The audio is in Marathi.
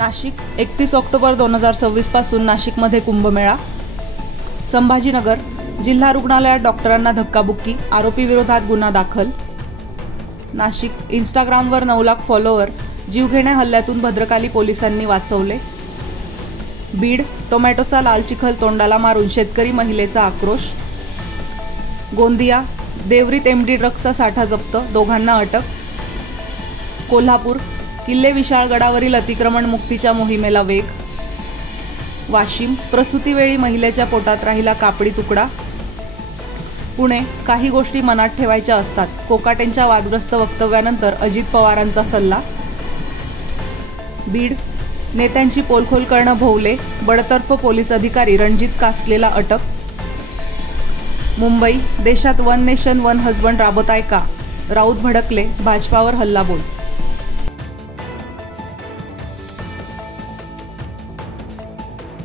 नाशिक 31 ऑक्टोबर 2026 पासून नाशिकमध्ये कुंभमेळा। संभाजीनगर जिल्हा रुग्णालयात डॉक्टरांना धक्काबुक्की, आरोपी विरोधात गुन्हा दाखल। नाशिक इंस्टाग्रामवर 9 लाख फॉलोअर, जीवघेण्या हल्ल्यातून भद्रकाली पोलिसांनी वाचवले। बीड टोमॅटोचा लाल चिखल तोंडाला मारून शेतकरी महिलेचा आक्रोश। गोंदिया देवरीत एमडी ड्रग्सचा साठा जप्त, दोघांना अटक। कोल्हापूर किल्ले विशाळगडावरील अतिक्रमण मुक्तीच्या मोहिमेला वेग। वाशिम प्रसूतीवेळी महिलेच्या पोटात राहिला कापडी तुकडा। पुणे काही गोष्टी मनात ठेवायच्या असतात, कोकाटेंच्या वादग्रस्त वक्तव्यानंतर अजित पवारांचा सल्ला। बीड नेत्यांची पोलखोल करणं भोवले, बडतर्फ पोलीस अधिकारी रणजित कासलेला अटक। मुंबई देशात वन नेशन वन हजबंड राबत आहे का? राऊत भडकले, भाजपावर हल्लाबोल।